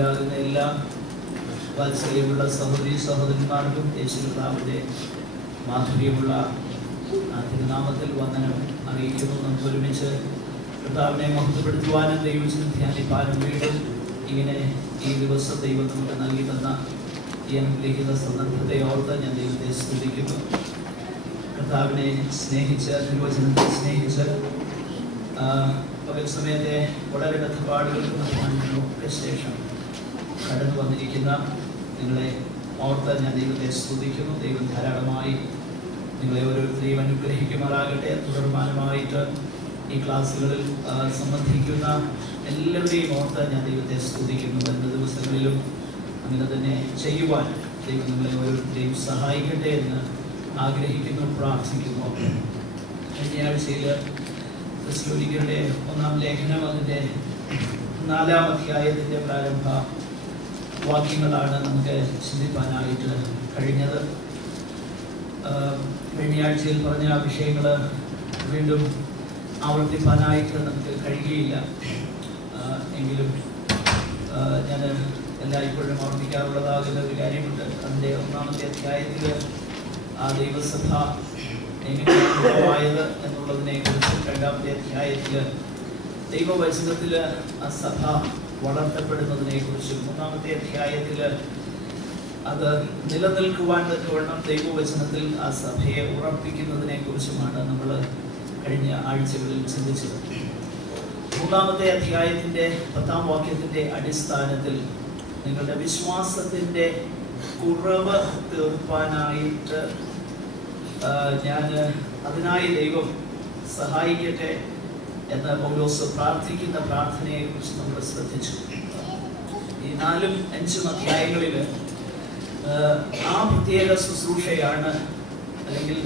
ഹാജരാകുന്ന എല്ലാ വാത്സല്യമുള്ള സഹോദരി സഹോദരന്മാർക്കും യേശുക്രിസ്തുവിന്റെ മാധുര്യമുള്ള തിരുനാമത്തിൽ വന്ദനം അറിയിക്കുന്നു. നമുക്ക് ഒരുമിച്ച് കർത്താവിനെ മഹത്വപ്പെടുത്തുവാനും ദൈവത്തിൽ ധ്യാനിപ്പാനും വീണ്ടും ഇങ്ങനെ ഈ ദിവസം ദൈവം നമുക്ക് നൽകി തന്ന ഈ അനുഗ്രഹിക്കുന്ന സന്ദർഭത്തെ ഓർത്ത് ഞാൻ ദൈവത്തെ സ്തുതിക്കുന്നു. കർത്താവിനെ സ്നേഹിച്ച് തിരുവചനത്തെ സ്നേഹിച്ച് പകൽ സമയത്തെ വളരെ ബന്ധപ്പാടുകൾക്ക് ശേഷം കടന്നു വന്നിരിക്കുന്ന നിങ്ങളെ ഓർത്ത് ഞാൻ ദൈവത്തെ സ്തുതിക്കുന്നു. ദൈവം ധാരാളമായി നിങ്ങളെ ഓരോരുത്തരെയും അനുഗ്രഹിക്കുമാറാകട്ടെ. തുടർമാനമായിട്ട് ഈ ക്ലാസ്സുകളിൽ സംബന്ധിക്കുന്ന എല്ലാവരെയും ഓർത്ത് ഞാൻ ദൈവത്തെ സ്തുതിക്കുന്നു. വരുന്ന ദിവസങ്ങളിലും അങ്ങനെ തന്നെ ചെയ്യുവാൻ ദൈവം നിങ്ങളെ ഓരോരുത്തരെയും സഹായിക്കട്ടെ എന്ന് ആഗ്രഹിക്കുന്നു, പ്രാർത്ഥിക്കുന്നു. കഴിഞ്ഞ ആഴ്ചയിൽ തെസ്സലോനിക്കരുടെ 1-ാം ലേഖനം അതിൻ്റെ 4-ാം അധ്യായത്തിൻ്റെ പ്രാരംഭ വാക്യങ്ങളാണ് നമുക്ക് ചിന്തിപ്പാനായിട്ട് കഴിഞ്ഞത്. കഴിഞ്ഞ ആഴ്ചയിൽ പറഞ്ഞ വിഷയങ്ങൾ വീണ്ടും ആവർത്തിപ്പാനായിട്ട് നമുക്ക് കഴിയുകയില്ല. എങ്കിലും ഞാൻ എല്ലായ്പ്പോഴും ഓർമ്മിക്കാറുള്ളതാകുന്ന ഒരു കാര്യമുണ്ട്. അതിൻ്റെ 1-ാമത്തെ അധ്യായത്തിൽ ആ ദൈവസഭ എങ്ങനെയാണ് പോയത് എന്നുള്ളതിനെ കുറിച്ച്, 2-ാമത്തെ അധ്യായത്തിൽ ദൈവവചനത്തിൽ ആ സഭ വളർത്തപ്പെടുന്നതിനെ കുറിച്ചും, 3-ാമത്തെ അധ്യായത്തിൽ അത് നിലനിൽക്കുവാൻ തക്കവണ്ണം ദൈവവചനത്തിൽ ആ സഭയെ ഉറപ്പിക്കുന്നതിനെ കുറിച്ചുമാണ് നമ്മൾ കഴിഞ്ഞ ആഴ്ചകളിൽ ചിന്തിച്ചത്. 3-ാമത്തെ അധ്യായത്തിൻ്റെ 10-ാം വാക്യത്തിൻ്റെ അടിസ്ഥാനത്തിൽ നിങ്ങളുടെ വിശ്വാസത്തിൻ്റെ കുറവ് തീർപ്പാനായിട്ട് ഞാൻ അതിനായി ദൈവം സഹായിക്കട്ടെ എന്ന് പൗലോസ് പ്രാർത്ഥിക്കുന്ന പ്രാർത്ഥനയെ കുറിച്ച് നമ്മൾ ശ്രദ്ധിച്ചു. ഈ 4-5 അധ്യായങ്ങളിൽ ആ പ്രത്യേക ശുശ്രൂഷയാണ്, അല്ലെങ്കിൽ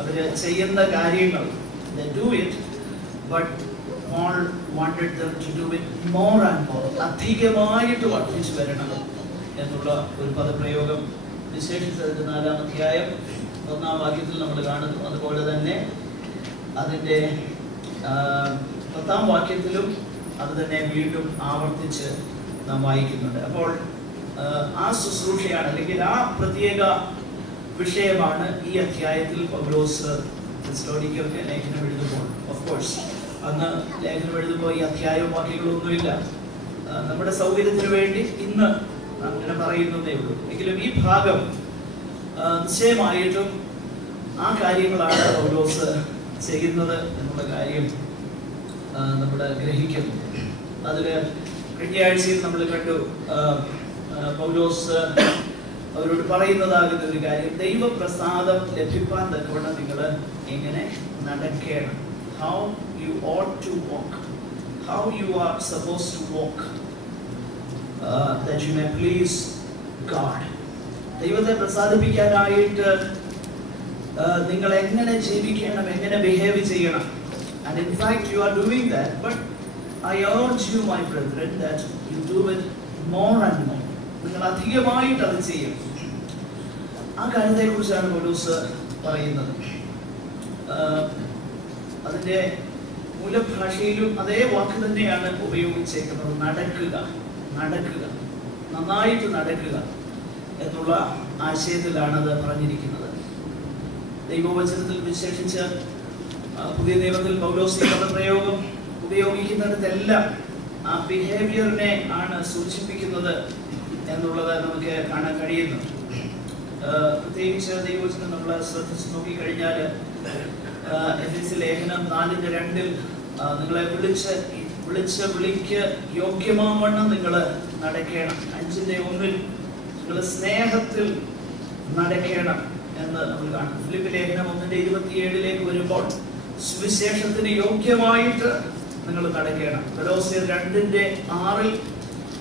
അവർ ചെയ്യുന്ന കാര്യങ്ങൾ, they do it, but Paul wanted them to do it more and more, അധികമായിട്ട് വർദ്ധിച്ചു വരണം എന്നുള്ള ഒരു പദപ്രയോഗം വിശേഷിച്ചതിൻ്റെ 4-ാം അധ്യായം 1-ാം വാക്യത്തിൽ നമ്മൾ കാണുന്നു. അതുപോലെ തന്നെ അതിൻ്റെ 10-ാം വാക്യത്തിലും അത് തന്നെ വീണ്ടും ആവർത്തിച്ച് നാം വായിക്കുന്നുണ്ട്. അപ്പോൾ ആ ശുശ്രൂഷയാണ്, അല്ലെങ്കിൽ ആ പ്രത്യേക വിഷയമാണ് ഈ അധ്യായത്തിൽ പൗലോസ് തെസ്സലോനിക്കർക്ക് ലേഖനം എഴുതുമ്പോൾ. ഓഫ് കോഴ്സ് അന്ന് ലേഖനം എഴുതുമ്പോൾ ഈ അധ്യായവും വാക്യങ്ങളൊന്നുമില്ല. നമ്മുടെ സൗകര്യത്തിന് വേണ്ടി ഇന്ന് അങ്ങനെ പറയുന്നതേ ഉള്ളൂ. എങ്കിലും ഈ ഭാഗം നിശ്ചയമായിട്ടും ആ കാര്യങ്ങളാണ് പൗലോസ് ചെയ്യുന്നത് എന്നുള്ള കാര്യം നമ്മൾ ഗ്രഹിക്കുന്നു. അതിൽ കഴിഞ്ഞ ആഴ്ചയിൽ നമ്മൾ കണ്ടു പൗലോസ് അവരോട് പറയുന്നതാകുന്ന ഒരു കാര്യം, ദൈവപ്രസാദം ലഭിക്കാൻ തക്കവണ്ണം നിങ്ങൾ എങ്ങനെ നടക്കണം. How you ought to walk, how you are supposed to walk, that you may please God. ദൈവത്തെ പ്രസാദിപ്പിക്കാനായിട്ട് നിങ്ങൾ എങ്ങനെ ജീവിക്കണം, എങ്ങനെ ബിഹേവ് ചെയ്യണം. And in fact you are doing that, but I urge you, my brethren, that you do it more and more. നിങ്ങൾ അധികമായിട്ട് അത് ചെയ്യും. ആ കാര്യത്തെക്കുറിച്ചാണ് പൗലോസ് പറയുന്നത്. അതിൻ്റെ മൂലഭാഷയിലും അതേ വാക്ക് തന്നെയാണ് ഉപയോഗിച്ചേക്കുന്നത്. നടക്കുക, നടക്കുക, നന്നായിട്ട് നടക്കുക എന്നുള്ള ആശയത്തിലാണ് അത് പറഞ്ഞിരിക്കുന്നത്. ദൈവവചനത്തിൽ വിശേഷിച്ച് പുതിയ നിയമത്തിൽ പൗലോസ് ഈ പദപ്രയോഗം ഉപയോഗിക്കുന്നിടത്തെല്ലാം ആ ബിഹേവിയറിനെ ആണ് സൂചിപ്പിക്കുന്നത് എന്നുള്ളത് നമുക്ക് കാണാൻ കഴിയുന്നു. പ്രത്യേകിച്ച് ദൈവവചനം നമ്മൾ ശ്രദ്ധിച്ച് നോക്കിക്കഴിഞ്ഞാൽ എഫെസ്യ ലേഖനം 4:2 നിങ്ങളെ വിളിക്ക് യോഗ്യമാവണ്ണം നിങ്ങൾ നടക്കണം. 5:1 നിങ്ങൾ സ്നേഹത്തിൽ നടക്കണം എന്ന് നമ്മൾ കാണും. ഫിലിപ്പ് ലേഖനം 1:27 വരുമ്പോൾ സുവിശേഷത്തിന് യോഗ്യമായിട്ട് നിങ്ങൾ നടക്കണം. കൊലോസ്യർ 2:6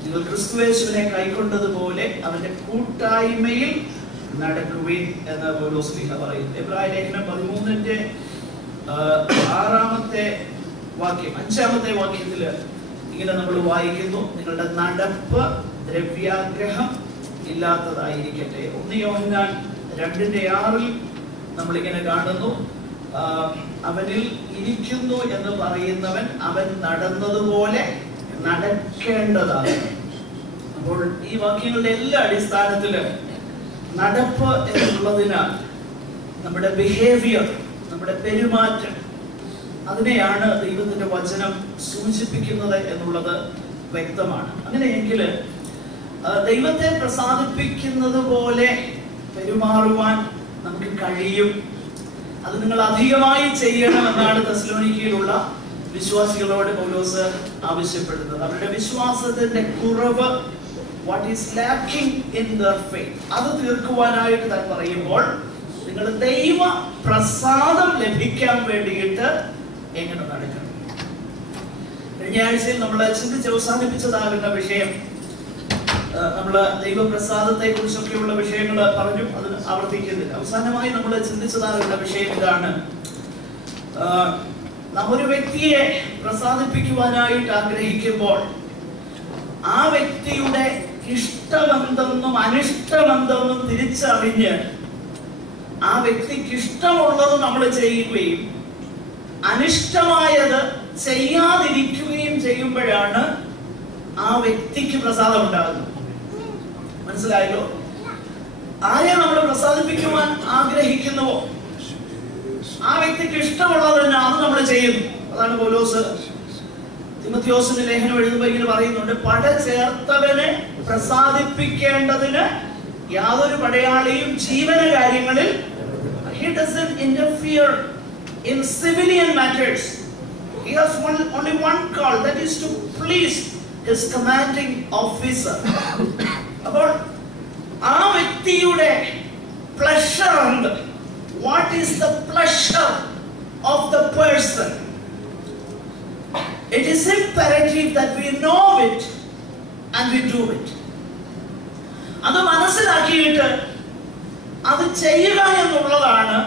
നിങ്ങൾ ക്രിസ്തുയേശുവിനെ കൈക്കൊണ്ടതുപോലെ അവന്റെ കൂട്ടായ്മയിൽ നടക്കുവിൻ എന്ന് പൗലോസ് പറയുന്നു. എബ്രായ ലേഖനം 13:6 5-ാമത്തെ വാക്യത്തിൽ ഇങ്ങനെ നമ്മൾ വായിക്കുന്നു, നിങ്ങളുടെ നടപ്പ് ദ്രവ്യാഗ്രഹം ഇല്ലാത്തതായിരിക്കട്ടെ. 1 യോഹന്നാൻ 2:6 നമ്മളിങ്ങനെ കാണുന്നു, അവനിൽ ഇരിക്കുന്നു എന്ന് പറയുന്നവൻ അവൻ നടന്നതുപോലെ നടക്കേണ്ടതാണ്. അപ്പോൾ ഈ വാക്യങ്ങളുടെ എല്ലാ അടിസ്ഥാനത്തില് നടപ്പ് എന്നുള്ളതിനാൽ നമ്മുടെ ബിഹേവിയർ, നമ്മുടെ പെരുമാറ്റം, അതിനെയാണ് ദൈവത്തിന്റെ വചനം സൂചിപ്പിക്കുന്നത് എന്നുള്ളത് വ്യക്തമാണ്. അങ്ങനെയെങ്കിൽ ദൈവത്തെ പ്രസാദിപ്പിക്കുന്നത് പോലെ പെരുമാറുവാൻ നമുക്ക് കഴിയും. അത് നിങ്ങൾ അധികമായി ചെയ്യണമെന്നാണ് തെസ്സലോനിക്കയിലുള്ള വിശ്വാസികളോട് പൗലോസ് ആവശ്യപ്പെടുന്നത്. അവരുടെ വിശ്വാസത്തിന്റെ കുറവ്, what is lacking in their faith, അത് തീർക്കുവാനായിട്ട് താൻ പറയുമ്പോൾ നിങ്ങൾ ദൈവ പ്രസാദം ലഭിക്കാൻ വേണ്ടിയിട്ട് എങ്ങനെ നടക്കണം. കഴിഞ്ഞ ആഴ്ചയിൽ നമ്മൾ ചിന്തിച്ച് അവസാനിപ്പിച്ചതാകുന്ന വിഷയം, നമ്മൾ ദൈവപ്രസാദത്തെ കുറിച്ചൊക്കെയുള്ള വിഷയങ്ങൾ പറഞ്ഞു, അത് ആവർത്തിക്കുന്നില്ല. അവസാനമായി നമ്മൾ ചിന്തിച്ചതാകുന്ന വിഷയം ഇതാണ്: നാം ഒരു വ്യക്തിയെ പ്രസാദിപ്പിക്കുവാനായിട്ട് ആഗ്രഹിക്കുമ്പോൾ ആ വ്യക്തിയുടെ ഇഷ്ടമെന്തെന്നും അനിഷ്ടമെന്തെന്നും തിരിച്ചറിഞ്ഞ് ആ വ്യക്തിക്ക് ഇഷ്ടമുള്ളത് നമ്മൾ ചെയ്യുകയും അനിഷ്ടമായത് ചെയ്യാതിരിക്കുകയും ചെയ്യുമ്പോഴാണ് ആ വ്യക്തിക്ക് പ്രസാദം ഉണ്ടാകുന്നത്. മനസ്സിലായല്ലോ? ആരെ നമ്മൾ പ്രസാദിപ്പിക്കുവാൻ ആഗ്രഹിക്കുന്നുവോ ആ വ്യക്തിക്ക് ഇഷ്ടമുള്ളത് തന്നെ അത് നമ്മൾ ചെയ്യുന്നു. അതാണ് പൗലോസ് തിമോഥെയോസിന്റെ ലേഖനം എഴുതുമ്പോൾ ഇങ്ങനെ പറയുന്നുണ്ട്: പട ചേർത്തവനെ പ്രസാദിപ്പിക്കേണ്ടതിന് യാതൊരു പടയാളിയും ജീവന കാര്യങ്ങളിൽ he doesn't interfere in civilian matters. He has only one call, that is to please his commanding officer. അപ്പോൾ ആ വ്യക്തിയുടെ pleasure ഉണ്ട്. What is the pleasure of the person? It is imperative that we know it and we do it. അത് മനസ്സിലാക്കിയിട്ട് അത് ചെയ്യുക എന്നുള്ളതാണ്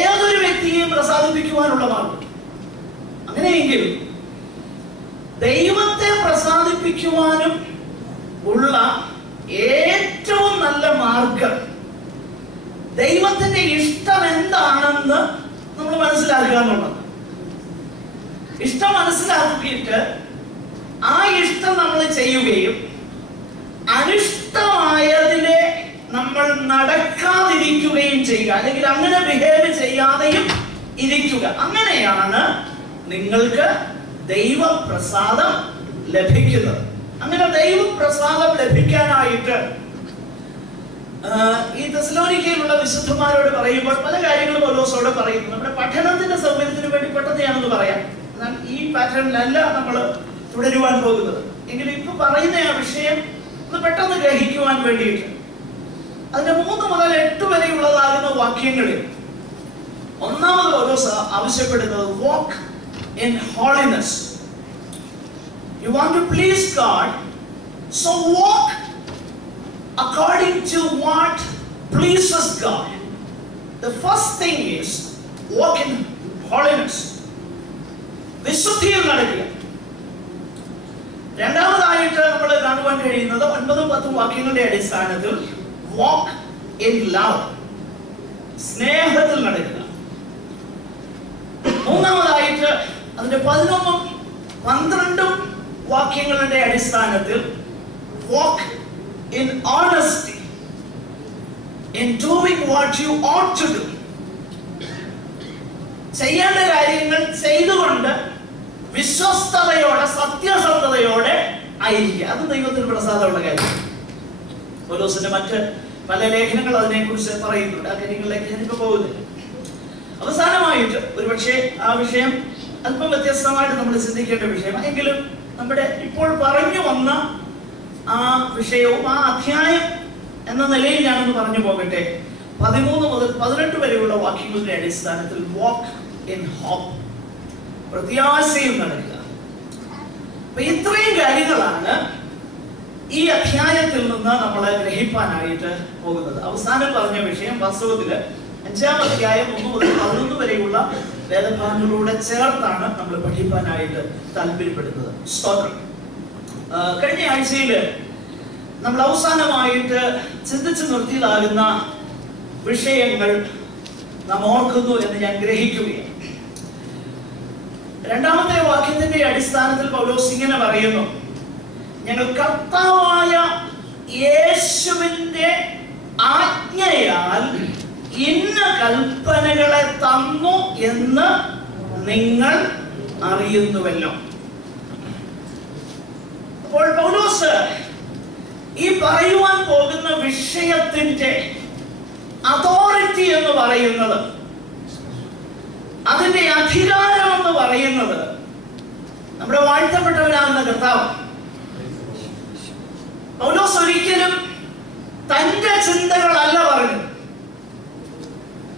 ഏതൊരു വ്യക്തിയെയും പ്രസാദിപ്പിക്കുവാനുള്ള മാർഗം. അങ്ങനെയെങ്കിൽ ദൈവത്തെ പ്രസാദിപ്പിക്കുവാനും ഉള്ള ഏറ്റവും നല്ല മാർഗം ദൈവത്തിന്റെ ഇഷ്ടം എന്താണെന്ന് നമ്മൾ മനസ്സിലാക്കുക എന്നുള്ളത്. ഇഷ്ടം മനസ്സിലാക്കിയിട്ട് ആ ഇഷ്ടം നമ്മൾ ചെയ്യുകയും അനിഷ്ടമായതിനെ നമ്മൾ നടക്കാതിരിക്കുകയും ചെയ്യുക, അല്ലെങ്കിൽ അങ്ങനെ ബിഹേവ് ചെയ്യാതെയും ഇരിക്കുക. അങ്ങനെയാണ് നിങ്ങൾക്ക് ദൈവപ്രസാദം ലഭിക്കുന്നത്. അങ്ങനെ ദൈവപ്രസാദം ലഭിക്കാനായിട്ട് ഈ തെസ്സലോനിക്കയിലുള്ള വിശുദ്ധന്മാരോട് പറയുമ്പോൾ പല കാര്യങ്ങളും പൗലോസോട് പറയുന്നു. നമ്മുടെ പഠനത്തിന്റെ സൗകര്യത്തിന് വേണ്ടി പെട്ടെന്നാണെന്ന് പറയാം. എന്നാൽ ഈ പാറ്റേണിലല്ല നമ്മൾ തുടരുവാൻ പോകുന്നത്. എങ്കിലും ഇപ്പൊ പറയുന്ന ആ വിഷയം ഒന്ന് പെട്ടെന്ന് ഗ്രഹിക്കുവാൻ വേണ്ടിയിട്ട് അതിന്റെ 3 മുതൽ 8 വരെയുള്ളതാകുന്ന വാക്യങ്ങളിൽ ഒന്നാമത് പൗലോസ് ആവശ്യപ്പെടുന്നത് walk in holiness. You want to please God, so walk according to what pleases God. The first thing is walk in holiness. വിശുദ്ധിയിൽ നടക്കുക. രണ്ടാമതായിട്ട് നമ്മൾ കാണുവാൻ കഴിയുന്നത് 9-10 വാക്യങ്ങളുടെ അടിസ്ഥാനത്തിൽ walk in love. സ്നേഹത്തിൽ നടക്കുക. മൂന്നാമതായിട്ട് അതിന്റെ 11-12 വാക്യങ്ങളുടെ അടിസ്ഥാനത്തിൽ walk in honesty, in doing what you ought to do. ചെയ്യേണ്ട കാര്യങ്ങൾ ചെയ്തുകൊണ്ട് വിശ്വസ്തയോടെ സത്യസന്ധതയോടെ ആയിരിക്കുക. അത് ദൈവത്തിന് പ്രസാദമുള്ള കാര്യം. പൗലോസിന്റെ മറ്റ് പല ലേഖനങ്ങൾ അതിനെക്കുറിച്ച് പറയുന്നുണ്ട്. ആ കാര്യങ്ങളിലേക്ക് ഞാനിപ്പോ പോകുന്നില്ല. അവസാനമായിട്ട് ഒരുപക്ഷെ ആ വിഷയം അല്പം വ്യത്യസ്തമായിട്ട് നമ്മൾ ചിന്തിക്കേണ്ട വിഷയം, എങ്കിലും നമ്മുടെ ഇപ്പോൾ പറഞ്ഞു വന്ന ആ വിഷയവും ആ അധ്യായം എന്ന നിലയിൽ ഞാനൊന്ന് പറഞ്ഞു പോകട്ടെ. 13 മുതൽ 18 വരെയുള്ള വാക്യങ്ങളുടെ അടിസ്ഥാനത്തിൽ വാക്ക് ഇൻ ഹോപ്പ്, പ്രത്യാശയും നടക്കുക. അപ്പൊ ഇത്രയും കാര്യങ്ങളാണ് ഈ അധ്യായത്തിൽ നിന്ന് നമ്മൾ ഗ്രഹിപ്പാനായിട്ട് പോകുന്നത്. അവസാനം പറഞ്ഞ വിഷയം വാസ്തവത്തില് 5-ാം അധ്യായം 1 മുതൽ 11 വരെയുള്ള വേദഭാഗങ്ങളൂടെ ചേർത്താണ് നമ്മൾ പഠിപ്പാനായിട്ട് താല്പര്യപ്പെടുന്നത്. സ്തോത്രം. കഴിഞ്ഞ ആഴ്ചയില് നമ്മൾ അവസാനമായിട്ട് ചിന്തിച്ചു നിർത്തിയതാകുന്ന വിഷയങ്ങൾ നാം ഓർക്കുന്നു എന്ന് ഞാൻ ഗ്രഹിക്കുകയാണ്. 2-ാമത്തെ വാക്യത്തിന്റെ അടിസ്ഥാനത്തിൽ പൗലോസ് ഇങ്ങനെ പറയുന്നു: ഞങ്ങൾ കർത്താവായ യേശുവിന്റെ ആജ്ഞയാൽ ഇന്ന കൽപ്പനകളെ തന്നു എന്ന് നിങ്ങൾ അറിയുന്നുവല്ലോ. അപ്പോൾ പൗലോസ് ഈ പറയുവാൻ പോകുന്ന വിഷയത്തിന്റെ അതോറിറ്റി എന്ന് പറയുന്നത്, അതിന്റെ അധികാരം എന്ന് പറയുന്നത് നമ്മുടെ വാഴ്ത്തപ്പെട്ടവനാകുന്ന കർത്താവ്. പൗലോസ് ഒരിക്കലും തന്റെ ചിന്തകളല്ല പറഞ്ഞു.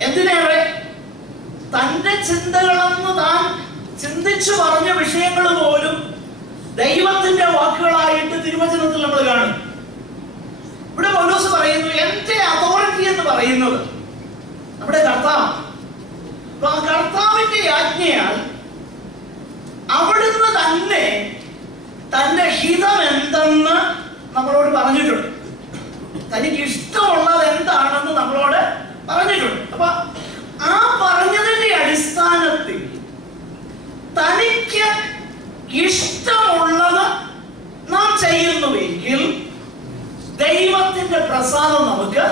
എന്തിനേറെ തന്റെ ചിന്തകളെന്ന് താൻ ചിന്തിച്ചു പറഞ്ഞ വിഷയങ്ങൾ പോലും ദൈവത്തിന്റെ വാക്കുകളായിട്ട് തിരുവചനത്തിൽ നമ്മൾ കാണും. ഇവിടെ പൗലോസ് പറയുന്നു, എന്റെ അതോറിറ്റി എന്ന് പറയുന്നത് നമ്മുടെ കർത്താവ്. അപ്പൊ ആ കർത്താവിന്റെ ആജ്ഞയാൽ അവിടുന്ന് തന്നെ തന്റെ ഹിതം എന്തെന്ന് നമ്മളോട് പറഞ്ഞിട്ടുണ്ട്. തനിക്ക് ഇഷ്ടമുള്ളത് എന്താണെന്ന് നമ്മളോട് പറഞ്ഞിട്ടുണ്ട്. അപ്പൊ ആ പറഞ്ഞതിന്റെ അടിസ്ഥാനത്തിൽ തനിക്ക് ഇഷ്ടമുള്ളത് നാം ചെയ്യുന്നുവെങ്കിൽ ദൈവത്തിന്റെ പ്രസാദം നമുക്ക്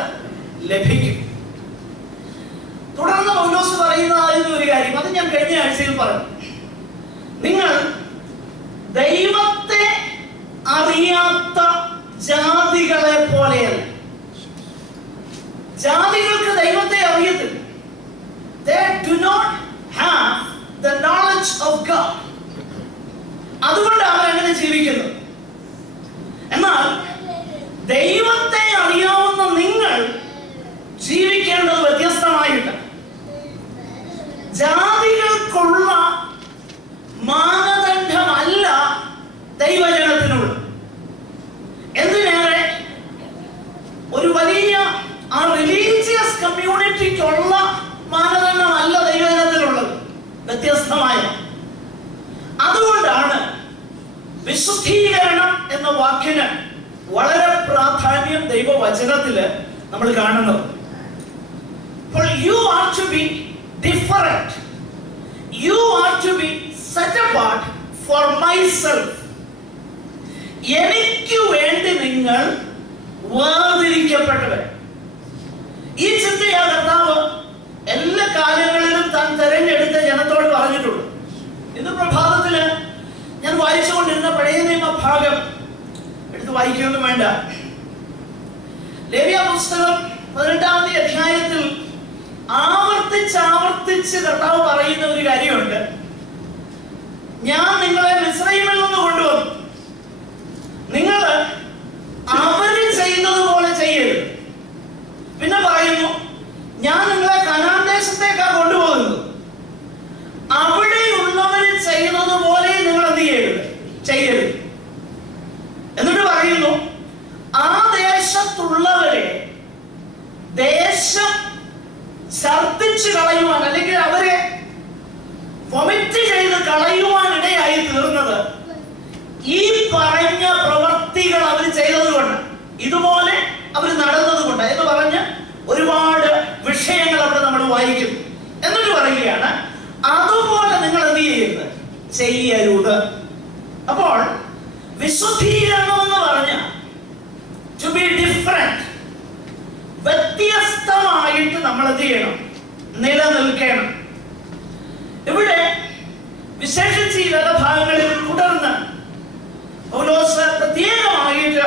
ലഭിക്കും. തുടർന്ന് പൗലോസ് പറയുന്നതായിരുന്ന ഒരു കാര്യം, അത് ഞാൻ കഴിഞ്ഞ ആഴ്ചയിൽ പറഞ്ഞു. നിങ്ങൾ ദൈവത്തെ അറിയാത്ത ജാതികളെ പോലെയല്ല. ജാതികൾക്ക് ദൈവത്തെ അറിയത്തില്ല. They do not have the knowledge of God. അതുകൊണ്ട് അവരങ്ങനെ ജീവിക്കുന്നത്. എന്നാൽ ദൈവത്തെ അറിയാവുന്ന നിങ്ങൾ ജീവിക്കേണ്ടത് വ്യത്യസ്തമായിട്ട്. ജാതികൾക്കുള്ള മാനദണ്ഡമല്ല ദൈവജനത്തിനുള്ളത്. എന്തിനേറെ ഒരു വലിയ ആ റിലീജിയസ് കമ്മ്യൂണിറ്റിക്കുള്ള മാനദണ്ഡമല്ല ദൈവജനത്തിനുള്ളത്, വ്യത്യസ്തമായ. അതുകൊണ്ടാണ് വിശുദ്ധീകരണം എന്ന വാക്കിന് വളരെ പ്രാധാന്യം ദൈവവചനത്തില് നമ്മൾ കാണുന്നത്. അപ്പോൾ you are to be different. You are to be set apart for myself. എനിക്ക് വേണ്ടി നിങ്ങൾ വേർതിരിക്കപ്പെട്ടവർ. ഈ ചിന്തയാ കർത്താവ് എല്ലാ കാലങ്ങളിലും താൻ തെരഞ്ഞെടുത്ത ജനത്തോട് പറഞ്ഞിട്ടുള്ളൂ. ഇന്ന് പ്രഭാതത്തില് ഞാൻ വായിച്ചുകൊണ്ടിരുന്ന പഴയ നിയമ ഭാഗം എടുത്ത് വായിക്കുകയൊന്നും വേണ്ട. ലേവ്യ പുസ്തകം 18-ാമത്തെ അധ്യായത്തിൽ ആവർത്തിച്ച് കർത്താവ് പറയുന്ന ഒരു കാര്യമുണ്ട്. ഞാൻ നിങ്ങളെ മിസ്രയീമിൽ നിന്ന് കൊണ്ടുവന്നു, നിങ്ങൾ അവര് ചെയ്യുന്നതുപോലെ ചെയ്യരുത്. പിന്നെ പറയുന്നു, ഞാൻ നിങ്ങളെ കനാൻ ദേശത്തേക്കാ കൊണ്ടുപോകുന്നത്, അവിടെയുള്ളവര് ചെയ്യുന്നത് പോലെ നിങ്ങൾ എന്ത് ചെയ്യരുത്. എന്നിട്ട് പറയുന്നു, ആ ദേശത്തുള്ളവരെ ദേശം ഛർദ്ദിച്ചു കളയുവാൻ, അല്ലെങ്കിൽ അവരെ വൊമിറ്റ് ചെയ്ത് കളയുവാൻ ഇടയായി തീർന്നത് ഈ പറഞ്ഞ പ്രവർത്തികൾ അവർ ചെയ്തതുകൊണ്ട്, ഇതുപോലെ അവർ നടന്നതുകൊണ്ട് എന്ന് പറഞ്ഞ് ഒരുപാട് വിഷയങ്ങൾ അവിടെ നമ്മൾ വായിക്കുന്നു. എന്നിട്ട് പറയുകയാണ്, അതുപോലെ നിങ്ങൾ എന്ത് ചെയ്യരുത്. അപ്പോൾ വിശുദ്ധീകരണം എന്ന് പറഞ്ഞ to be different, വ്യത്യസ്തമായിട്ട് നമ്മൾ എന്ത് ചെയ്യണം, നിലനിൽക്കണം. ഇവിടെ വിശേഷിച്ച് ഈ വേദഭാഗങ്ങളിൽ തുടർന്ന് പൗലോസ് പ്രത്യേകമായിട്ട്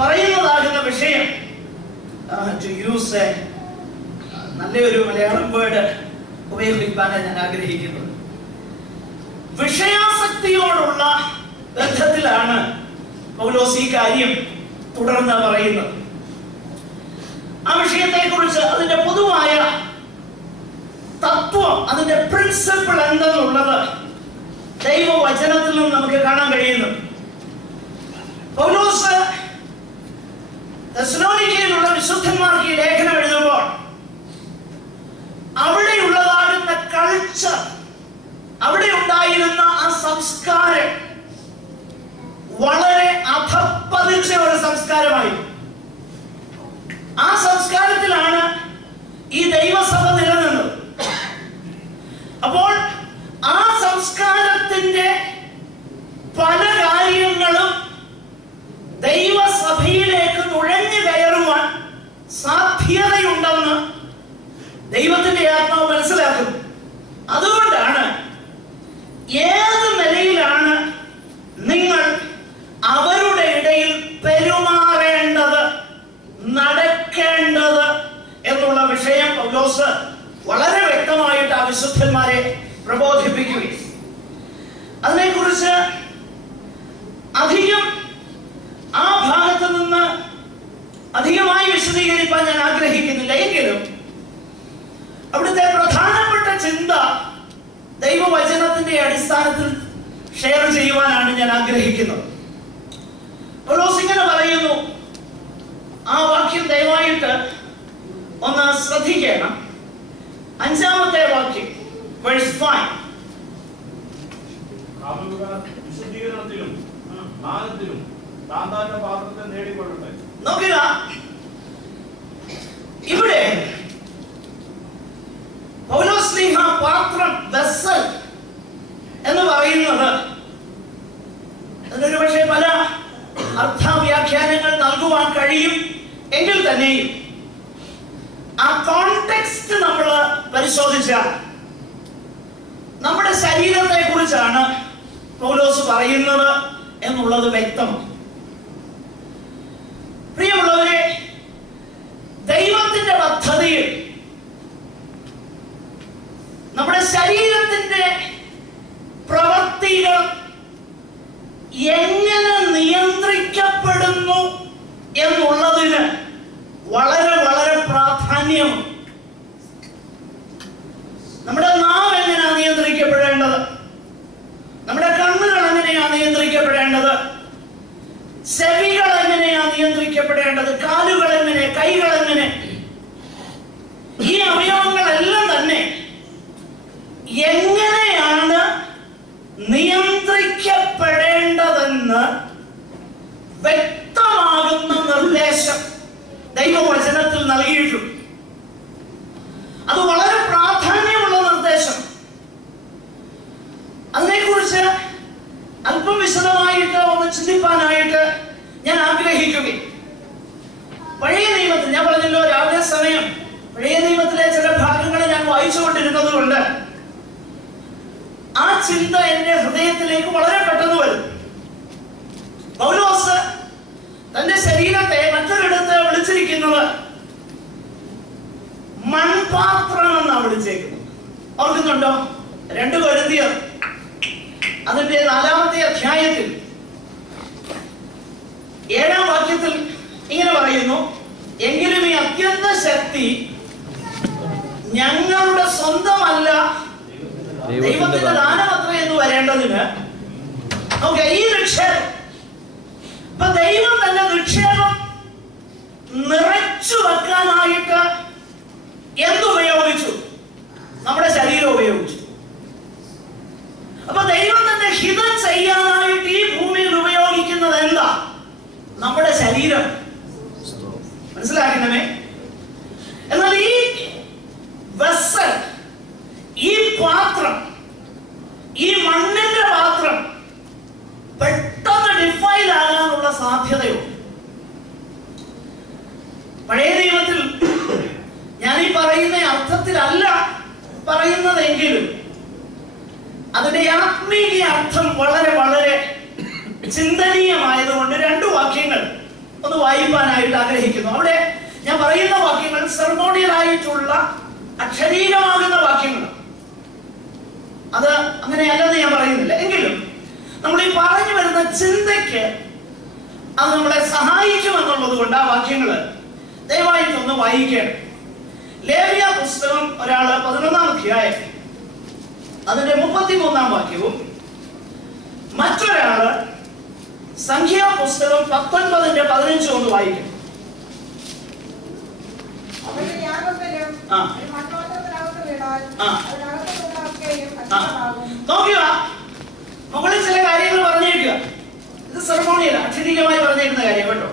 പറയുന്നതാകുന്ന വിഷയം, to use നല്ലൊരു മലയാളം വേർഡ് ഉപയോഗിക്കാനാണ് ഞാൻ ആഗ്രഹിക്കുന്നത്. വിഷയാസക്തിയോടുള്ള ബന്ധത്തിലാണ് പൗലോസ് ഈ കാര്യം തുടർന്ന് പറയുന്നത്. ആ വിഷയത്തെക്കുറിച്ച് അതിന്റെ പൊതുവായ തത്വം, അതിന്റെ പ്രിൻസിപ്പിൾ എന്തെന്നുള്ളത് ദൈവവചനത്തിൽ നിന്ന് നമുക്ക് കാണാൻ കഴിയുന്നു. പൗലോസ് തെസ്സലോനിക്കയിലുള്ള വിശുദ്ധന്മാർക്ക് ഈ ലേഖനം എഴുതുമ്പോൾ അവിടെയുള്ളതാകുന്ന കൾച്ചർ, അവിടെ ഉണ്ടായിരുന്ന ആ സംസ്കാരം വളരെ അധപ്പതിച്ച ഒരു സംസ്കാരമായി. ആ സംസ്കാരത്തിലാണ് ഈ ദൈവസഭ നിലനിന്നത്. അപ്പോൾ ആ സംസ്കാരത്തിന്റെ പല കാര്യങ്ങൾ ദൈവത്തിന്റെ ആത്മാവ് മനസ്സിലാക്കുന്നു. അതുകൊണ്ടാണ് ഏത് നിലയിലാണ് നിങ്ങൾ അവരുടെ ഇടയിൽ പെരുമാറേണ്ടത്, നടക്കേണ്ടത് എന്നുള്ള വിഷയം പൗലോസ് വളരെ വ്യക്തമായിട്ട് ആ വിശുദ്ധന്മാരെ പ്രബോധിപ്പിക്കുകയും അതിനെക്കുറിച്ച് അധികം ആ ഭാഗത്ത് നിന്ന് അധികമായി വിശദീകരിക്കാൻ ഞാൻ ആഗ്രഹിക്കുന്നില്ല. എങ്കിലും അവിടുത്തെ പ്രധാനപ്പെട്ട ചിന്ത ദൈവവചനത്തിന്റെ അടിസ്ഥാനത്തിൽ ഷെയർ ചെയ്യുവാനാണ് ഞാൻ ആഗ്രഹിക്കുന്നത്. പൗലോസ് ഇങ്ങനെ പറയുന്നു, ആ വാക്യം ദയവായിട്ട് ഒന്ന് ശ്രദ്ധിക്കണം. 5-ാമത്തെ വാക്യം, വേഴ്സ് 5. വിശുദ്ധീകരണത്തിലും ജ്ഞാനത്തിലും താന്താന്റെ പാത്രത്തെ നേടിക്കൊള്ളട്ടെ. നോക്കുക, ഇവിടെ പൗലോസ് ശ്ലീഹ പാത്രം, വെസൽ എന്ന് പറയുന്നത് അതിനൊരു പക്ഷേ പല അർത്ഥവ്യാഖ്യാനങ്ങൾ നൽകുവാൻ കഴിയും. എങ്കിൽ തന്നെയും ആ കോണ്ടെക്സ്റ്റ് നമ്മൾ പരിശോധിച്ചാൽ നമ്മുടെ ശരീരത്തെ കുറിച്ചാണ് പൗലോസ് പറയുന്നത് എന്നുള്ളത് വ്യക്തമാണ്. പ്രിയമുള്ളവരെ, ദൈവത്തിന്റെ പദ്ധതിയിൽ നമ്മുടെ ശരീരത്തിന്റെ പ്രവൃത്തികൾ എങ്ങനെ നിയന്ത്രിക്കപ്പെടുന്നു എന്നുള്ളതിന് വളരെ വളരെ പ്രാധാന്യം. നമ്മുടെ നാവ് എങ്ങനെയാണ് നിയന്ത്രിക്കപ്പെടേണ്ടത്, നമ്മുടെ കണ്ണുകൾ എങ്ങനെയാണ് നിയന്ത്രിക്കപ്പെടേണ്ടത്, ചെവികൾ എങ്ങനെയാണ് നിയന്ത്രിക്കപ്പെടേണ്ടത്, കാലുകൾ എങ്ങനെ, കൈകൾ എങ്ങനെ, ഈ അവയവങ്ങളെല്ലാം തന്നെ എങ്ങനെയാണ് നിയന്ത്രിക്കപ്പെടേണ്ടതെന്ന് വ്യക്തമാകുന്ന നിർദ്ദേശം ദൈവവചനത്തിൽ നൽകിയിട്ടുണ്ട്. അത് വളരെ പ്രാധാന്യമുള്ള നിർദ്ദേശം. അതിനെക്കുറിച്ച് അല്പം വിശദമായിട്ട് ഒന്ന് ചിന്തിപ്പാനായിട്ട് ഞാൻ ആഗ്രഹിക്കുകയും, പഴയ നിയമത്തിൽ ഞാൻ പറഞ്ഞല്ലോ രാവിലെ സമയം പഴയ നിയമത്തിലെ ചില ഭാഗങ്ങൾ ഞാൻ വായിച്ചുകൊണ്ടിരുന്നത് കൊണ്ട് ആ ചിന്ത എന്റെ ഹൃദയത്തിലേക്ക് വളരെ പെട്ടെന്ന് വരും. പൗലോസ് തന്റെ ശരീരത്തെ മറ്റൊരിടത്ത് വിളിച്ചിരിക്കുന്നത് മൺപാത്രം എന്നാണ് വിളിച്ചേക്കുന്നത്. ഓർക്കുന്നുണ്ടോ? 2 കൊരിന്ത്യർ അതിന്റെ 4-ാമത്തെ അധ്യായത്തിൽ 7-ാം വാക്യത്തിൽ ഇങ്ങനെ പറയുന്നു, എങ്കിലും ഈ അത്യന്ത ശക്തി ഞങ്ങളുടെ സ്വന്തമല്ല, ദൈവത്തിന്റെ ദാനമത്ര എന്ന് വരേണ്ടതിന് നമുക്ക് ഈ നിക്ഷേപം, ഇപ്പൊ ദൈവം തന്നെ നിക്ഷേപം നിറച്ചു വെക്കാനായിട്ട് എന്തുപയോഗിച്ചു? നമ്മുടെ ശരീരം ഉപയോഗിച്ചു. അപ്പൊ ദൈവം തന്നെ ഹിതം ചെയ്യാനായിട്ട് ഈ ഭൂമിയിൽ ഉപയോഗിക്കുന്നത് എന്താ? നമ്മുടെ ശരീരം. മനസ്സിലാക്കണമേ. എന്നാൽ ഈ വെസൽ, ഈ പാത്രം, ഈ മണ്ണിന്റെ പാത്രം പെട്ടെന്ന് ഡിഫൈൽ ആകാനുള്ള സാധ്യതയുണ്ട്. പഴയ നിയമത്തിൽ ഞാൻ ഈ പറയുന്ന അർത്ഥത്തിലല്ല പറയുന്നതെങ്കിലും അതിന്റെ ആത്മീയ അർത്ഥം വളരെ വളരെ ചിന്തനീയമായതുകൊണ്ട് 2 വാക്യങ്ങൾ ഒന്ന് വായിക്കാനായിട്ട് ആഗ്രഹിക്കുന്നു. അവിടെ ഞാൻ പറയുന്ന വാക്യങ്ങൾ സെർമോണിയലായിട്ടുള്ള അക്ഷരീകമാകുന്ന വാക്യങ്ങൾ. അത് അങ്ങനെയല്ലെന്ന് ഞാൻ പറയുന്നില്ല. എങ്കിലും നമ്മൾ ഈ പറഞ്ഞു വരുന്ന ചിന്തയ്ക്ക് അത് നമ്മളെ സഹായിക്കുമെന്നുള്ളത് കൊണ്ട് ആ വാക്യങ്ങള് ദയവായിട്ടൊന്ന് വായിക്കണം. ലേവ്യ പുസ്തകം ഒരാള് 11-ാം അധ്യായം അതിന്റെ 33-ാം വാക്യവും, മറ്റൊരാള് സംഖ്യാ പുസ്തകം 19-ന്റെ 15 ഒന്ന് വായിക്കണം. നോക്കുക, മുകളിൽ ചില കാര്യങ്ങൾ പറഞ്ഞേക്കുക. ഇത് സെറമോണിയൽ അക്ഷരീകമായി പറഞ്ഞേക്കുന്ന കാര്യം കേട്ടോ.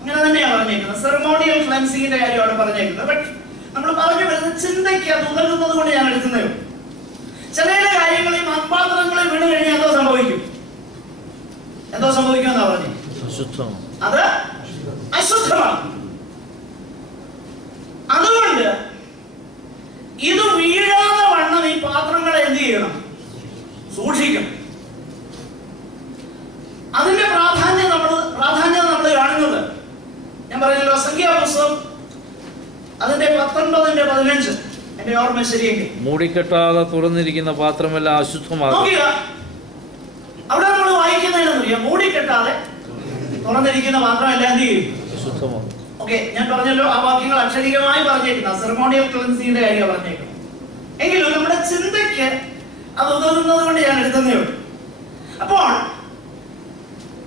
അങ്ങനെ തന്നെയാണ് പറഞ്ഞേക്കുന്നത്. സെറമോണിയൽ ക്ലൻസിങ്ങിന്റെ കാര്യമാണ് പറഞ്ഞേക്കുന്നത്. ബട്ട് നമ്മൾ പറഞ്ഞു വരുന്ന ചിന്തയ്ക്ക് അത് ഉതകുന്നത് കൊണ്ട് ഞാൻ എടുക്കുന്നേ. ചില കാര്യങ്ങൾ ഈ മൺപാത്രങ്ങളിൽ വീണ് കഴിഞ്ഞാൽ എന്തോ സംഭവിക്കും? എന്തോ സംഭവിക്കുമെന്നാ പറഞ്ഞു? അത് അശുദ്ധമാണ്. അതുകൊണ്ട് പറഞ്ഞല്ലോ സംഖ്യാപുസ്തകം അതിന്റെ 19:15 എന്റെ ഓർമ്മ ശരിയെങ്കിൽ, മൂടിക്കെട്ടാതെ തുറന്നിരിക്കുന്ന പാത്രമെല്ലാം അശുദ്ധമാകും. അവിടെ നമ്മൾ വായിക്കുന്നതിനൊന്നുമില്ല, മൂടിക്കെട്ടാതെ തുറന്നിരിക്കുന്ന പാത്രമെല്ലാം എന്ത് ചെയ്യും? അശുദ്ധമാകും. ഓക്കെ, ഞാൻ പറഞ്ഞല്ലോ ആ വാക്യങ്ങൾ അക്ഷരികമായി പറഞ്ഞേക്കുന്ന സെറമോണിയൽ ക്ലൻസിങ്ങിന്റെ കാര്യം പറഞ്ഞേക്കുന്നത്. എങ്കിലും നമ്മുടെ ചിന്തയ്ക്ക് അത് ഉതകുന്നത് കൊണ്ട് ഞാൻ എടുക്കുന്നേ ഉള്ളൂ. അപ്പോൾ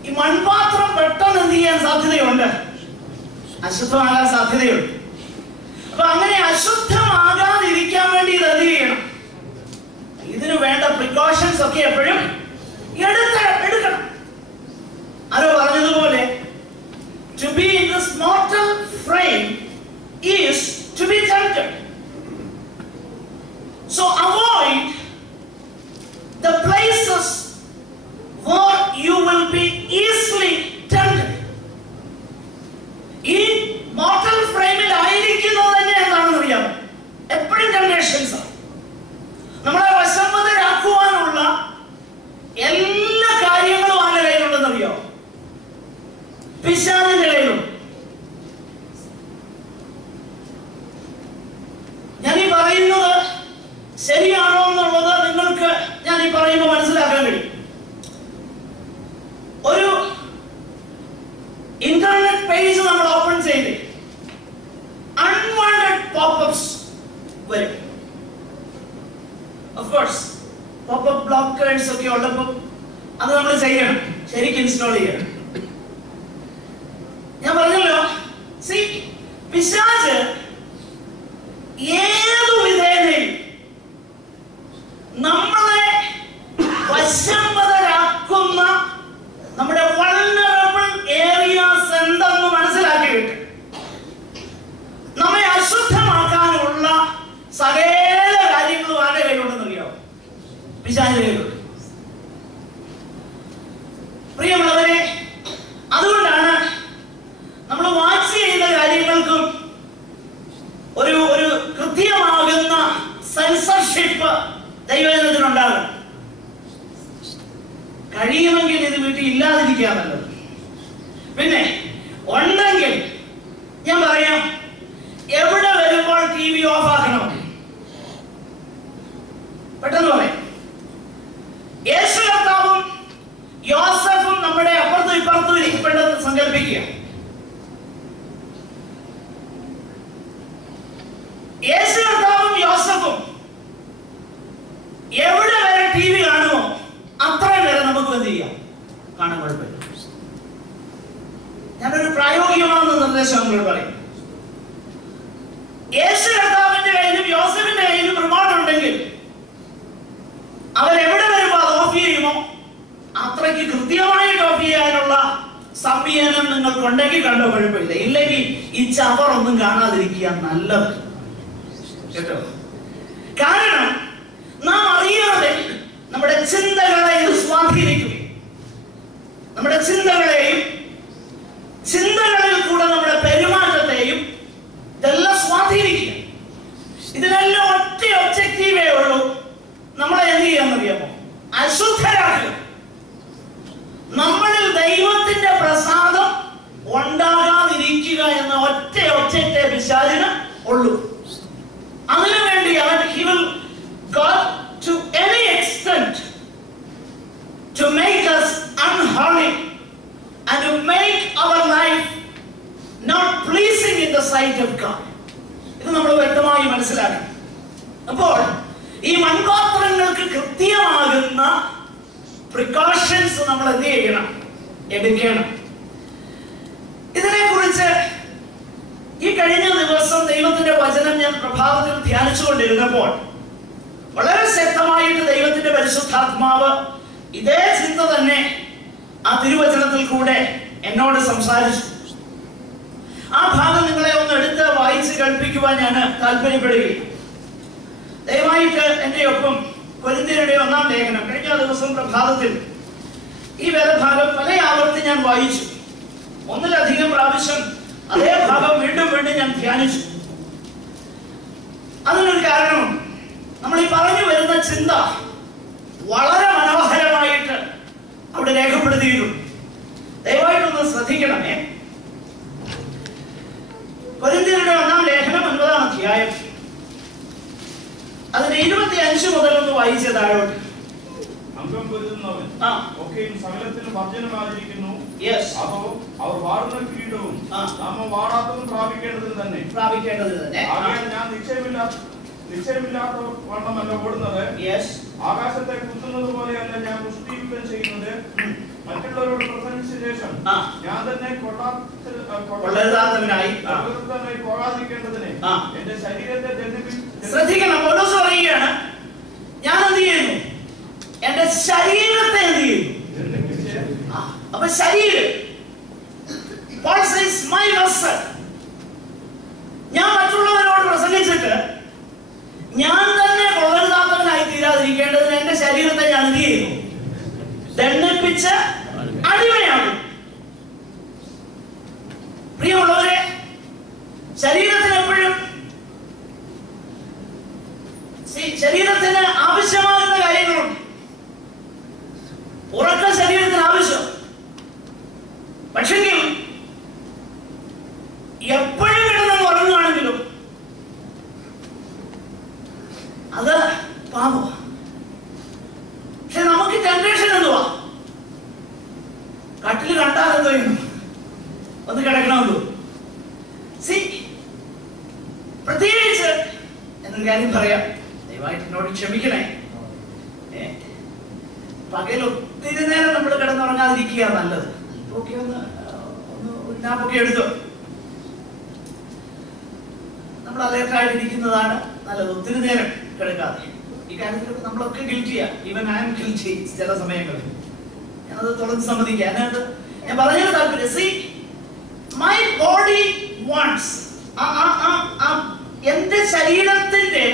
ഈ മൺപാത്രം പെട്ടെന്ന് എന്ത് ചെയ്യാൻ സാധ്യതയുണ്ട്? അശുദ്ധമാകാൻ സാധ്യതയുണ്ട്. അപ്പൊ അങ്ങനെ അശുദ്ധമാകാതിരിക്കാൻ വേണ്ടി ഇത് എന്ത് ചെയ്യണം? ഇതിന് വേണ്ട പ്രിക്കോഷൻസ് ഒക്കെ എപ്പോഴും എടുക്കണം. ആരോ പറഞ്ഞതുപോലെ to be in this mortal frame is to be tempted. So avoid the places where you will be easily tempted. ഈ മോർട്ടൽ ഫ്രെയിമിൽ ആയിരിക്കുന്നത് തന്നെ എന്താണെന്ന് അറിയാമോ? എപ്പോഴും ടെംപ്റ്റേഷൻസ്. നമ്മളെ വശംവദരാക്കുവാനുള്ള എല്ലാ കാര്യങ്ങളും ആരുടെ കയ്യിലുണ്ടെന്ന് അറിയാമോ? പിശാചിന്റെ കയ്യിലുണ്ട്. ഞാൻ ഈ പറയുന്നത് ശരിയാണോ എന്നുള്ളത് നിങ്ങൾക്ക് ഞാൻ ഈ പറയുമ്പോൾ മനസ്സിലാക്കാൻ കഴിയും. ഒരു ഇന്റർനെറ്റ് പേജ് നമ്മൾ ഓപ്പൺ ചെയ്ത് അൺവാണ്ടഡ് പോപ്പപ്സ് വരും. ഓഫ് കോഴ്സ് പോപ്പപ്പ് ബ്ലോക്കേഴ്സ് ഒക്കെ ഉള്ളപ്പോൾ അത് നമ്മൾ ചെയ്യണം, ശരിക്കും ഇൻസ്റ്റാൾ ചെയ്യണം. ഞാൻ പറഞ്ഞല്ലോ, പിശാച് ഏതു വിധേനയും നമ്മളെ വശംവദരാക്കുന്ന നമ്മുടെ വൾനറബിൾ ഏരിയാസ് എന്തെന്ന് മനസ്സിലാക്കിയിട്ട് നമ്മെ അശുദ്ധമാക്കാനുള്ള സകല കാര്യങ്ങളും ആരുടെ കയ്യിലുണ്ടെന്ന് അറിയാമോ? പിശാചിന്റെ കയ്യിലുണ്ട്. പ്രിയമുള്ളവരെ, അതുകൊണ്ടാണ് നമ്മൾ വാച്ച് ചെയ്യുന്ന കാര്യങ്ങൾക്കും ഒരു കൃത്യമാകുന്ന സെൻസർഷിപ്പ് ദൈവജനത്തിനുണ്ടാകും. കഴിയുമെങ്കിൽ ഇത് വീട്ടിൽ ഇല്ലാതിരിക്കുക നല്ലത്. പിന്നെ ഉണ്ടെങ്കിൽ ഞാൻ പറയാം, എവിടെ വരുമ്പോൾ TV ഓഫ് ആക്കണം. പെട്ടെന്ന് പറയാം. യേശു കർത്താവും യോസഫും നമ്മുടെ അപ്പുറത്തും ഇപ്പുറത്തും ഇരിക്കപ്പെട്ടെന്ന് സങ്കല്പിക്കുക. യേശു കർത്താവും യോസഫും എവിടെ വരെ TV കാണുമോ അത്രയും വരെ നമുക്ക് എന്ത് ചെയ്യാം? കാണാൻ കുഴപ്പമില്ല. ഞാനൊരു പ്രായോഗികമാകുന്ന നിർദ്ദേശം നമ്മളോട് പറയും. യേശു കർത്താവിന്റെ കയ്യിലും യോസഫിന്റെ കയ്യിലും റിമോട്ട് ഉണ്ടെങ്കിൽ അവരെവിടെ വരുമ്പോ അത് ഓഫ് ചെയ്യുമോ അത്രയ്ക്ക് കൃത്യമായിട്ട് ഓഫ് ചെയ്യാനുള്ള സംവിധാനം നിങ്ങൾക്കുണ്ടെങ്കിൽ കണ്ടോ കുഴപ്പമില്ല. ഇല്ലെങ്കിൽ ഈ ചവറൊന്നും കാണാതിരിക്കുക നല്ലത് കേട്ടോ. കാരണം നാം അറിയാതെ നമ്മുടെ ചിന്തകളെ സ്വാധീനിക്കുകയും നമ്മുടെ ചിന്തകളെയും ചിന്തകളിൽ കൂടെ നമ്മുടെ പെരുമാറ്റത്തെയും ഇതെല്ലാം സ്വാധീനിക്കുക. ഇതിനെല്ലാം ഒറ്റ ഒബ്ജക്റ്റീവേ ഉള്ളൂ, നമ്മളെ എന്ത് ചെയ്യാന്നറിയാമോ? അശുദ്ധരാക്കുക. നമ്മളിൽ ദൈവത്തിന്റെ പ്രസാദം ഉണ്ടാകാതിരിക്കുക എന്ന ഒറ്റ ഒബ്ജക്റ്റേ പിശാചിന് ഉള്ളൂ. അതിനുവേണ്ടി അവൻ he will go to any extent to make us unholy and to make our life not pleasing in the sight of God. ഇത് നമ്മൾ വ്യക്തമായി മനസ്സിലാക്കണം. അപ്പോൾ ഈ മൺപാത്രങ്ങൾക്ക് കൃത്യമാകുന്ന പ്രിക്കോഷൻസ് നമ്മൾ എന്ത് ചെയ്യണം? എടുക്കണം. ഇതിനെക്കുറിച്ച് ഈ കഴിഞ്ഞ ദിവസം ദൈവത്തിന്റെ വചനം ഞാൻ പ്രഭാതത്തിൽ ധ്യാനിച്ചുകൊണ്ടിരുന്നപ്പോൾ വളരെ ശക്തമായിട്ട് ദൈവത്തിന്റെ പരിശുദ്ധാത്മാവ് ഇതേ ചിന്ത തന്നെ ആ തിരുവചനത്തിൽ കൂടെ എന്നോട് സംസാരിച്ചു. ആ ഭാഗം നിങ്ങളെ ഒന്ന് എടുത്ത് വായിച്ച് കേൾപ്പിക്കുവാൻ ഞാൻ താല്പര്യപ്പെടുകയും ദയവായിട്ട് എന്റെ ഒപ്പം കൊരിന്ത്യരുടെ 1-ാം ലേഖനം കഴിഞ്ഞ ദിവസം പ്രഭാതത്തിൽ ഈ വേദഭാഗം പല ആവർത്തി ഞാൻ വായിച്ചു. ഒന്നിലധികം പ്രാവശ്യം അതേ ഭാഗം വീണ്ടും വീണ്ടും ഞാൻ ധ്യാനിച്ചു. അതിനൊരു കാരണം, നമ്മൾ ഈ പറഞ്ഞു വരുന്ന ചിന്ത വളരെ മനോഹരമായിട്ട് അവിടെ രേഖപ്പെടുത്തിയിട്ടുണ്ട്. ദയവായിട്ടൊന്ന് ശ്രദ്ധിക്കണമേ. അധ്യായം അതിന് 25 മുതൽ ഒന്ന് വായിച്ച താഴോട്ട്. അംഗം പൊരുതുന്നവൻ ഒക്കെയും സകലത്തിനും വർജനമായിരിക്കുന്നു. അതോ അവർ വാടുന്ന കിരീടവും നാമം വാടാത്തതും പ്രാപിക്കേണ്ടതിന് തന്നെ. ആകയാൽ ഞാൻ നിശ്ചയമില്ലാത്ത വണ്ണമല്ല ഓടുന്നത്, ആകാശത്തെ കുത്തുന്നത് പോലെയല്ല ഞാൻ പുഷ്ടിയുദ്ധം ചെയ്യുന്നത്. മറ്റുള്ളവരോട് പ്രസംഗിച്ച ശേഷം ഞാൻ തന്നെ കൊള്ളരുതാത്തവനായി പോകാതിരിക്കേണ്ടതിന് എന്റെ ശരീരത്തെ ശ്രദ്ധിക്കണം. പൗലോസ് പറയുകയാണ്, ഞാൻ എന്ത് ചെയ്യുന്നു? എന്റെ ശരീരത്തെ എന്ത് ചെയ്യുന്നു? അപ്പൊ ശരീരം ഞാൻ മറ്റുള്ളവരോട് പ്രസംഗിച്ചിട്ട് ഞാൻ തന്നെ കൊള്ളരുതാത്തവനായി തീരാതിരിക്കേണ്ടതിന് എന്റെ ശരീരത്തെ ഞാൻ എന്ത് ചെയ്യുന്നു? ദണ്ഡിപ്പിച്ച് അടിമയാകും. പ്രിയമുള്ളവരെ, ശരീരത്തിന് എപ്പോഴും ശരീരത്തിന് ആവശ്യമാകുന്ന കാര്യങ്ങളുണ്ട്. ഉറക്കം ശരീരത്തിന് ആവശ്യം. പക്ഷെങ്കിൽ എപ്പോഴും കിടന്ന് ഉറങ്ങുകയാണെങ്കിലും അത് പാപമാണ്. പക്ഷെ നമുക്ക് ടെൻഷൻ എന്തുവാ? കട്ടില് കണ്ടാൽ എന്തോ ഒന്ന് കിടക്കണമെന്നോ. പ്രത്യേകിച്ച് എന്നൊരു കാര്യം പറയാം, ദയവായിട്ട് എന്നോട് ക്ഷമിക്കണേ. പകൽ ഒത്തിരി നേരം നമ്മൾ കിടന്നുറങ്ങാതിരിക്കുക നല്ലത്. ഓക്കെ, ഒന്ന് നാപ്പൊക്കെ എടുത്തോ. നമ്മൾ അലേർട്ടായിട്ടിരിക്കുന്നതാണ് നല്ലത്, ഒത്തിരി നേരം കിടക്കാതെ. ഈ കാര്യത്തിലൊക്കെ നമ്മളൊക്കെ ഗിൽറ്റിയാ. ഈവൻ ഐ ആം ഗിൽറ്റി ചില സമയങ്ങളിൽ. ഞാനത് തുറന്ന് സമ്മതിക്കുക. അതിനകത്ത് ഞാൻ പറഞ്ഞത് താല്പര്യം, സീ മൈ ബോഡി വാണ്ട്സ്, എന്റെ ശരീരത്തിന്റെ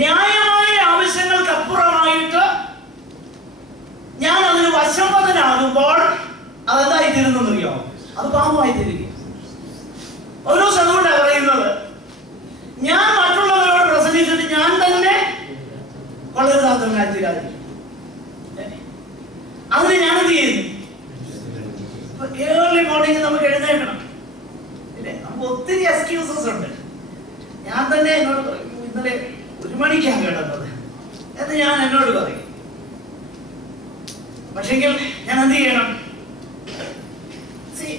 ന്യായമായ ആവശ്യങ്ങൾക്ക് അപ്പുറമായിട്ട് ഞാൻ അതിന് വശംവദനാകുമ്പോൾ അതെന്തായിത്തീരുന്നറിയോ? അത് പാപമായിത്തീരുക. ഓരോ അതുകൊണ്ടാണ് പറയുന്നത്, ഞാൻ മറ്റുള്ളവരോട് പ്രസംഗിച്ചിട്ട് ഞാൻ തന്നെ കൊള്ളരുതാത്തവനായിത്തീരാതിരിക്കും. അതിന് ഞാൻ എന്ത് ചെയ്യുന്നു? ഏർലി മോർണിംഗ് നമുക്ക് എഴുന്നേൽക്കണം, ഇല്ലേ? നമുക്ക് ഒത്തിരി എക്സ്ക്യൂസസ് ഉണ്ട്. ഞാൻ തന്നെ എന്നോട് പറയും, ഇന്നലെ 1 മണിക്കാണ് കിടന്നത് എന്ന് ഞാൻ എന്നോട് പറയും. പക്ഷെങ്കിൽ ഞാൻ എന്ത് ചെയ്യണം?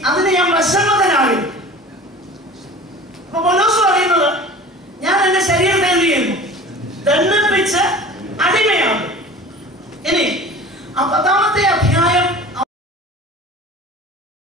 അതിന് ഞാൻ വശംവദനാകും. അപ്പൊ പൗലോസ് പറയുന്നത്, ഞാൻ എന്റെ ശരീരത്തെ എന്ത് ചെയ്യുന്നു? ദണ്ഡിപ്പിച്ച് അടിമയാകും. ഇനി ആ 10